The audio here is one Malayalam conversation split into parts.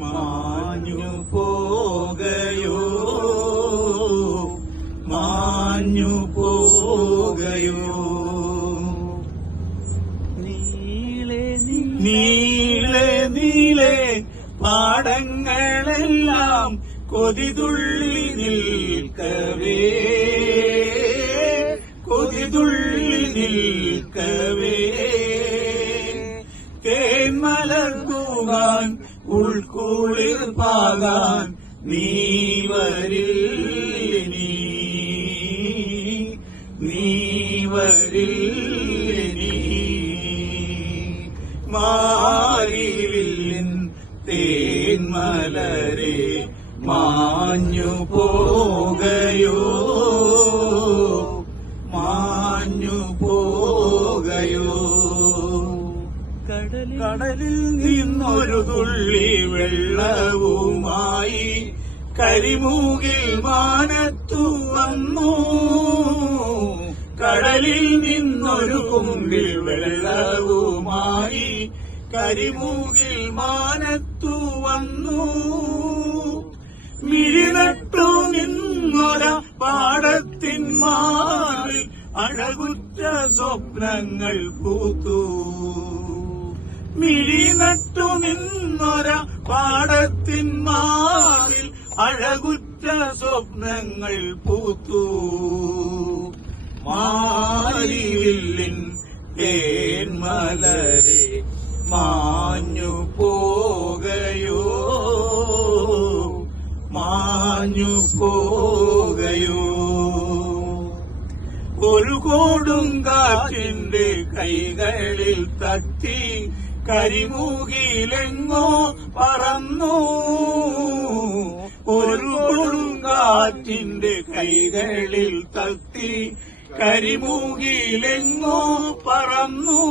മാഞ്ഞു പോകയോ മാഞ്ഞു പോകയോ നീളെ നീളെ പാടങ്ങളെല്ലാം കൊതിതുള്ളി നിൽക്കവേ കൊതിതുള്ളി നിൽക്കവേ തേന്മലർക്കുവാൻ ഉൾക്കുളിർ പാകാൻ നീ വരില്ലി നീ വരില്ലി മാരിവില്ലിൻ തേന്മലരെ മാഞ്ഞു പോകയോ മാഞ്ഞു പോകയോ കടലിൽ നിന്നൊരു തുള്ളി വെള്ളവുമായി കരിമൂകിൽ മാനത്തു വന്നു കടലിൽ നിന്നൊരു കുമ്പിൽ വെള്ളവുമായി കരിമൂകിൽ മാനത്തു വന്നു മിഴിനട്ടു നിന്നൊര പാടത്തിൻ മാറിൽ അഴകുറ്റ സ്വപ്നങ്ങൾ പൂത്തു മിഴിനട്ടു നിന്നൊര പാടത്തിൻ മാറിൽ അഴകുറ്റ സ്വപ്നങ്ങൾ പൂത്തു മാരിവില്ലിൻ തേന്മലരെ മാഞ്ഞു പോകയോ മാഞ്ഞു പോകയോ ഒരു കൊടുങ്കാറ്റിന്റെ കൈകളിൽ തട്ടി കരിമൂകിലെങ്ങോ പറന്നു ഒരു കൊടുങ്കാറ്റിന്റെ കൈകളിൽ തട്ടി കരിമൂകിലെങ്ങോ പറന്നു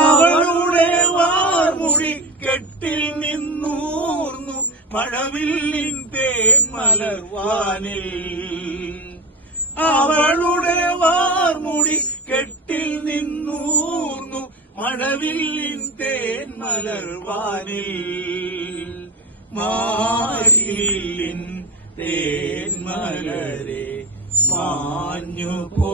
അവളുടെ വാർമുടി കെട്ടിൽ നിന്നൂർന്നു മഴവില്ലിൻ തേന്മലർവാനിൽ അവളുടെ വാർമുടി കെട്ടിൽ നിന്നൂർന്നു മഴവില്ലിൻ തേന്മലർവാനിൽ മാരിവില്ലിൻ തേന്മലരെ മാഞ്ഞു പോ